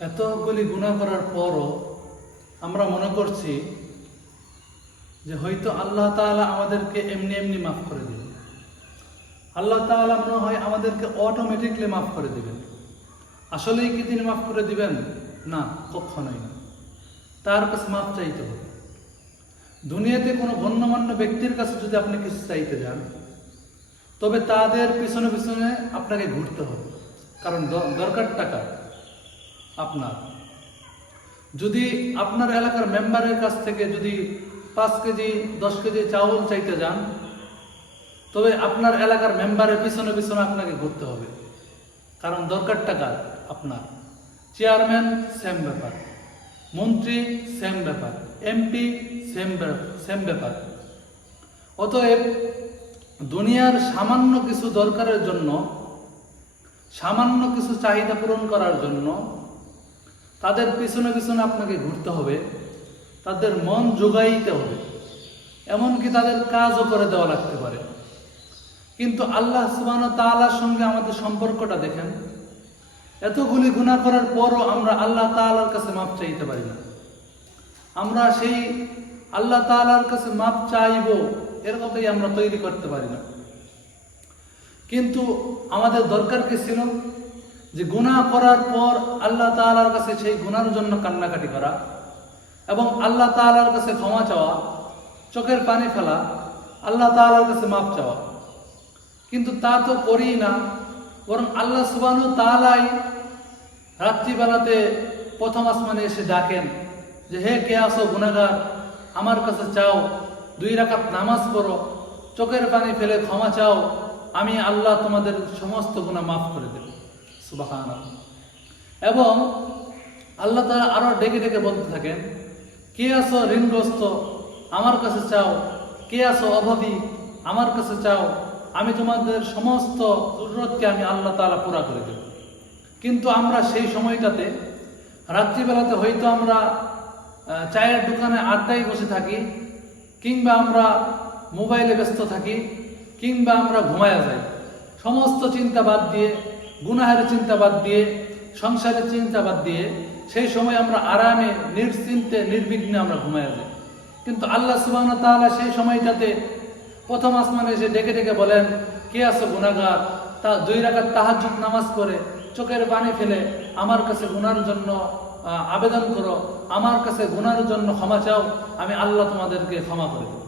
এতগুলি গুনাহ করার পরও আমরা মনে করছি যে হয়তো আল্লাহ তাআলা আমাদেরকে এমনি এমনি মাফ করে দিবেন। আল্লাহ তাআলা মনে হয় আমাদেরকে অটোমেটিকলি মাফ করে দিবেন। আসলেই কি তিনি মাফ করে দিবেন? না, কখনোই না। তার কাছে মাফ চাইতে হবে। দুনিয়াতে কোনো গণ্যমান্য ব্যক্তির কাছে যদি আপনি কিছু চাইতে যান, তবে তাদের পিছনে পিছনে আপনাকে ঘুরতে হবে, কারণ দরকার টাকা আপনার। যদি আপনার এলাকার মেম্বারের কাছ থেকে যদি 5 কেজি 10 কেজি চাউল চাইতে যান, তবে আপনার এলাকার মেম্বারের পিছনে পিছনে আপনাকে ঘুরতে হবে, কারণ দরকার টাকা আপনার। চেয়ারম্যান সেম ব্যাপার, মন্ত্রী সেম ব্যাপার, এমপি সেম ব্যাপার। অতএব দুনিয়ার সামান্য কিছু দরকারের জন্য, সামান্য কিছু চাহিদা পূরণ করার জন্য তাদের পিছনে পিছনে আপনাকে ঘুরতে হবে, তাদের মন জোগাইতে হবে, এমনকি তাদের কাজও করে দেওয়া লাগতে পারে। কিন্তু আল্লাহ সুবহানাহু ওয়া তাআলার সঙ্গে আমাদের সম্পর্কটা দেখেন, এতগুলি গুনাহ করার পরও আমরা আল্লাহ তাআলার কাছে মাপ চাইতে পারি না। আমরা সেই আল্লাহ তাআলার কাছে মাপ চাইব এরকমই আমরা তৈরি করতে পারি না। কিন্তু আমাদের দরকার কি ছিল? যে গুনাহ করার পর আল্লাহ তাআলার কাছে সেই গুনার জন্য কান্নাকাটি করা এবং আল্লাহ তাআলার কাছে ক্ষমা চাওয়া, চোখের পানি ফেলা, আল্লাহ তাআলার কাছে মাপ চাওয়া। কিন্তু তা তো করি না, বরং আল্লাহ সুবহানাহু ওয়া তাআলাই রাত্রিবেলাতে প্রথম আসমানে এসে ডাকেন যে হে কে আসো গুনাহগার, আমার কাছে চাও, 2 রাকাত নামাজ পড়ো, চোখের পানি ফেলে ক্ষমা চাও, আমি আল্লাহ তোমাদের সমস্ত গুনাহ মাফ করে দেব। সুবহানাল্লাহ। এবং আল্লাহ তাআলা আরো ডেকে ডেকে বলতে থাকেন, কে আসো ঋণগ্রস্ত, আমার কাছে চাও, কে আসো অভাবী, আমার কাছে চাও, আমি তোমাদের সমস্ত জরুরতকে আমি আল্লাহ তাআলা পুরা করে দেব। কিন্তু আমরা সেই সময়টাতে রাত্রিবেলাতে হয়তো আমরা চায়ের দোকানে আড্ডায় বসে থাকি, কিংবা আমরা মোবাইলে ব্যস্ত থাকি, কিংবা আমরা ঘুমায়া যাই। সমস্ত চিন্তা বাদ দিয়ে, গুনাহের চিন্তা বাদ দিয়ে, সংসারের চিন্তা বাদ দিয়ে সেই সময় আমরা আরামে নিশ্চিন্তে নির্বিঘ্নে আমরা ঘুমায়া যাই। কিন্তু আল্লাহ সুবহানাহু ওয়া তাআলা সেই সময়টাতে প্রথম আসমানে এসে ডেকে ডেকে বলেন, কে আছো গুনাহগার, 2 রাকাত তাহাজ্জুদ নামাজ পড়ে চোখের পানি ফেলে আমার কাছে গুনার জন্য আবেদন করো, আমার কাছে গুনার জন্য ক্ষমা চাও, আমি আল্লাহ তোমাদেরকে ক্ষমা করে দেব।